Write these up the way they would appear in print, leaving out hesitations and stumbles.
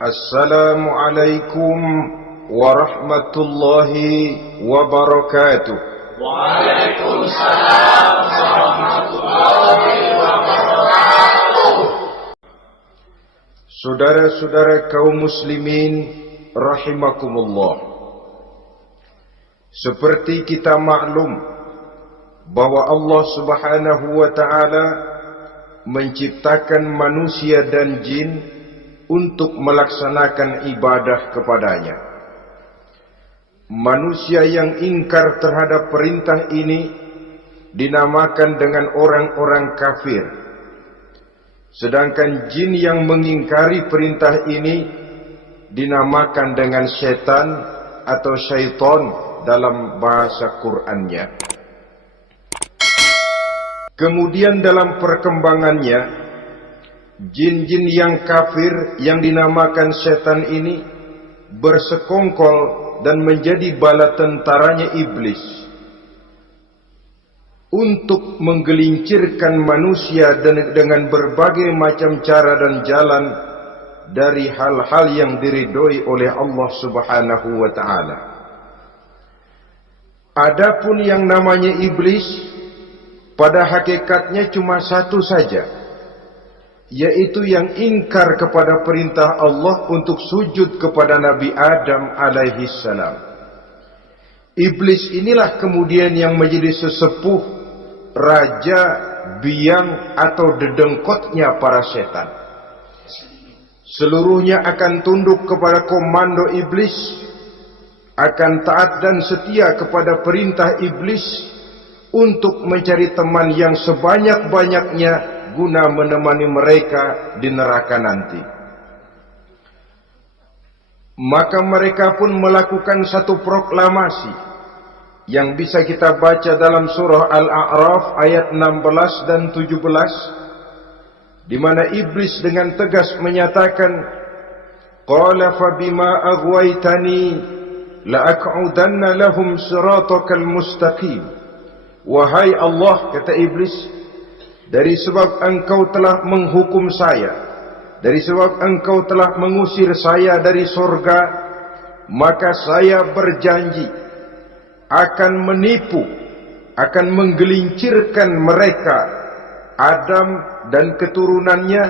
Assalamualaikum warahmatullahi wabarakatuh. Waalaikumsalam warahmatullahi wabarakatuh. Saudara-saudara kaum muslimin rahimakumullah. Seperti kita maklum bahwa Allah Subhanahu wa taala menciptakan manusia dan jin untuk melaksanakan ibadah kepadanya. Manusia yang ingkar terhadap perintah ini dinamakan dengan orang-orang kafir. Sedangkan jin yang mengingkari perintah ini dinamakan dengan setan atau syaitan dalam bahasa Qur'annya. Kemudian dalam perkembangannya, jin-jin yang kafir yang dinamakan setan ini bersekongkol dan menjadi bala tentaranya iblis untuk menggelincirkan manusia dengan berbagai macam cara dan jalan dari hal-hal yang diridhoi oleh Allah Subhanahu wa taala. Adapun yang namanya iblis pada hakikatnya cuma satu saja, yaitu yang ingkar kepada perintah Allah untuk sujud kepada Nabi Adam alaihi salam. Iblis inilah kemudian yang menjadi sesepuh, raja, biang atau dedengkotnya para setan. Seluruhnya akan tunduk kepada komando iblis, akan taat dan setia kepada perintah iblis untuk mencari teman yang sebanyak-banyaknya guna menemani mereka di neraka nanti. Maka mereka pun melakukan satu proklamasi yang bisa kita baca dalam surah Al-A'raf ayat 16 dan 17, di mana iblis dengan tegas menyatakan, qala fa bima aghwaytani la aq'udanna lahum siratakal mustaqim. Wahai Allah, kata iblis, dari sebab engkau telah menghukum saya, dari sebab engkau telah mengusir saya dari surga, maka saya berjanji akan menipu, akan menggelincirkan mereka, Adam dan keturunannya,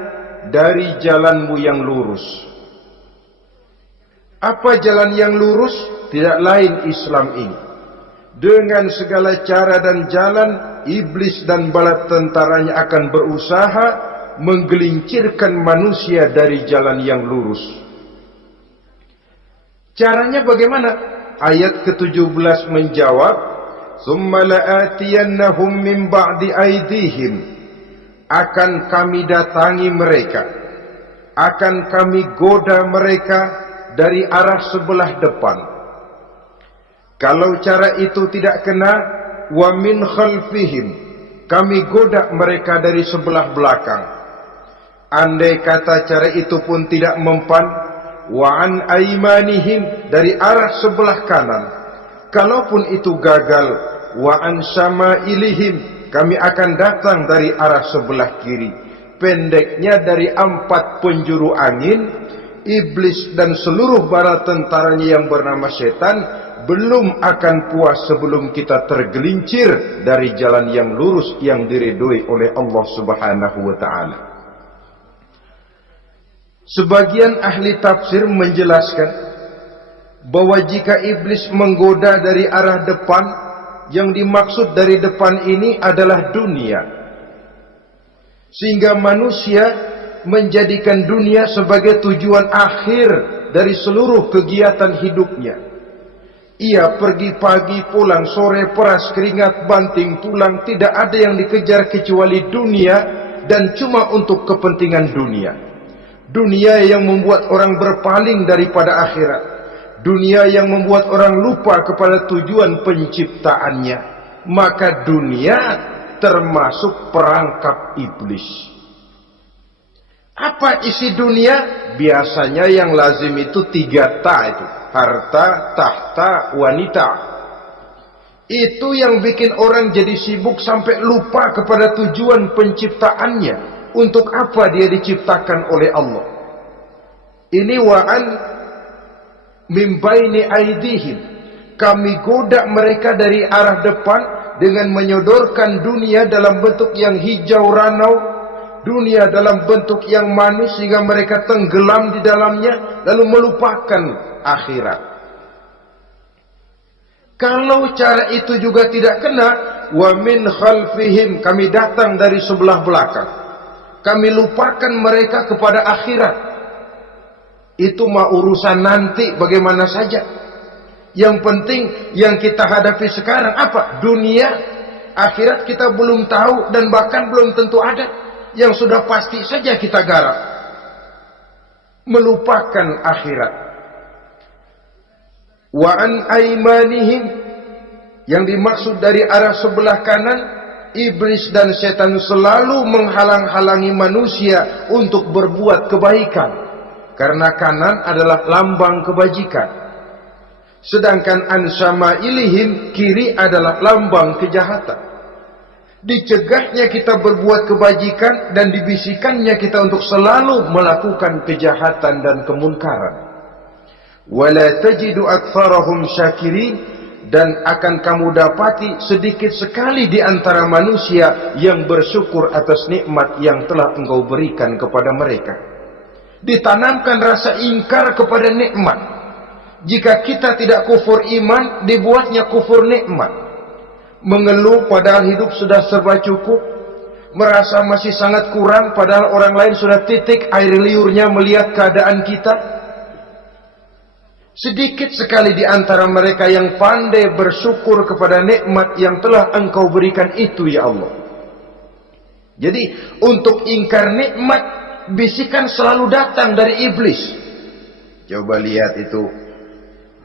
dari jalanmu yang lurus. Apa jalan yang lurus? Tidak lain Islam ini. Dengan segala cara dan jalan, iblis dan bala tentaranya akan berusaha menggelincirkan manusia dari jalan yang lurus. Caranya bagaimana? Ayat ke-17 menjawab, "Tsumma la'atiyannahum min ba'di aydihim." Akan kami datangi mereka, akan kami goda mereka dari arah sebelah depan. Kalau cara itu tidak kena, wa min khalfihim, kami goda mereka dari sebelah belakang. Andai kata cara itu pun tidak mempan, wa an aimanihim, dari arah sebelah kanan. Kalaupun itu gagal, wa an syama'ilihim, kami akan datang dari arah sebelah kiri. Pendeknya dari 4 penjuru angin, iblis dan seluruh bala tentaranya yang bernama setan belum akan puas sebelum kita tergelincir dari jalan yang lurus yang diridhoi oleh Allah Subhanahu wa taala. Sebagian ahli tafsir menjelaskan bahwa jika iblis menggoda dari arah depan, yang dimaksud dari depan ini adalah dunia. Sehingga manusia menjadikan dunia sebagai tujuan akhir dari seluruh kegiatan hidupnya. Ia pergi pagi, pulang sore, peras keringat, banting tulang, tidak ada yang dikejar kecuali dunia, dan cuma untuk kepentingan dunia. Dunia yang membuat orang berpaling daripada akhirat. Dunia yang membuat orang lupa kepada tujuan penciptaannya. Maka dunia termasuk perangkap iblis. Apa isi dunia? Biasanya yang lazim itu 3 ta itu. Harta, tahta, wanita. Itu yang bikin orang jadi sibuk sampai lupa kepada tujuan penciptaannya. Untuk apa dia diciptakan oleh Allah? Ini wa'an min baini aidihim. Kami goda mereka dari arah depan dengan menyodorkan dunia dalam bentuk yang hijau ranau, dunia dalam bentuk yang manis sehingga mereka tenggelam di dalamnya lalu melupakan akhirat. Kalau cara itu juga tidak kena, wa min khalfihim, kami datang dari sebelah belakang. Kami lupakan mereka kepada akhirat. Itu mah urusan nanti bagaimana saja. Yang penting yang kita hadapi sekarang apa? Dunia, akhirat kita belum tahu dan bahkan belum tentu ada. Yang sudah pasti saja kita garap. Melupakan akhirat. Wa an aimanihim, yang dimaksud dari arah sebelah kanan, iblis dan setan selalu menghalang-halangi manusia untuk berbuat kebaikan, karena kanan adalah lambang kebajikan, sedangkan an syama'ilihim, kiri adalah lambang kejahatan. Dicegahnya kita berbuat kebajikan dan dibisikannya kita untuk selalu melakukan kejahatan dan kemunkaran. Wala tajidu aktsarahum syakirin, dan akan kamu dapati sedikit sekali di antara manusia yang bersyukur atas nikmat yang telah engkau berikan kepada mereka. Ditanamkan rasa ingkar kepada nikmat. Jika kita tidak kufur iman, dibuatnya kufur nikmat. Mengeluh padahal hidup sudah serba cukup, merasa masih sangat kurang padahal orang lain sudah titik air liurnya melihat keadaan kita. Sedikit sekali di antara mereka yang pandai bersyukur kepada nikmat yang telah engkau berikan itu, ya Allah. Jadi untuk ingkar nikmat, bisikan selalu datang dari iblis. Coba lihat itu,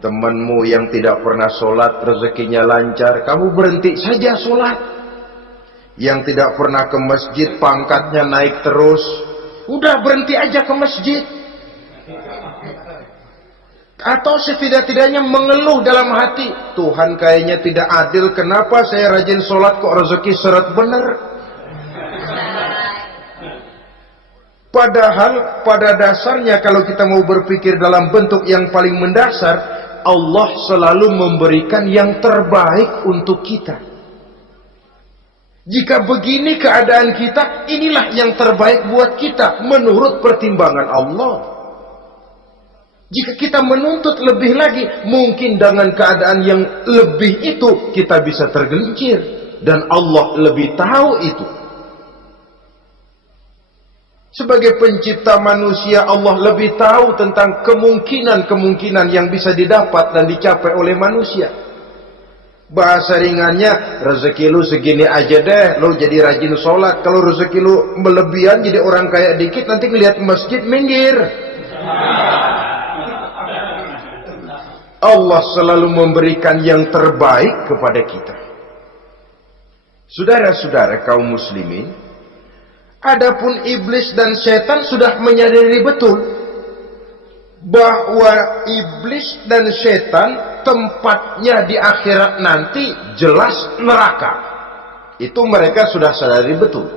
temanmu yang tidak pernah sholat rezekinya lancar, kamu berhenti saja sholat. Yang tidak pernah ke masjid pangkatnya naik terus, udah berhenti aja ke masjid. Atau setidak-tidaknya mengeluh dalam hati, Tuhan kayaknya tidak adil, kenapa saya rajin sholat kok rezeki seret bener. Padahal pada dasarnya kalau kita mau berpikir dalam bentuk yang paling mendasar, Allah selalu memberikan yang terbaik untuk kita. Jika begini keadaan kita, inilah yang terbaik buat kita menurut pertimbangan Allah. Jika kita menuntut lebih lagi, mungkin dengan keadaan yang lebih itu kita bisa tergelincir, dan Allah lebih tahu itu. Sebagai pencipta manusia, Allah lebih tahu tentang kemungkinan-kemungkinan yang bisa didapat dan dicapai oleh manusia. Bahasa ringannya, rezeki lu segini aja deh, lu jadi rajin sholat. Kalau rezeki lu melebihan jadi orang kaya dikit, nanti ngelihat masjid minggir. Allah selalu memberikan yang terbaik kepada kita. Saudara-saudara kaum muslimin, adapun iblis dan setan sudah menyadari betul bahwa iblis dan setan tempatnya di akhirat nanti jelas neraka. Itu mereka sudah sadari betul.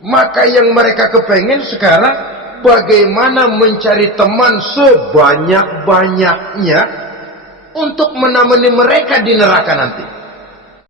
Maka yang mereka kepengen sekarang, bagaimana mencari teman sebanyak-banyaknya untuk menemani mereka di neraka nanti.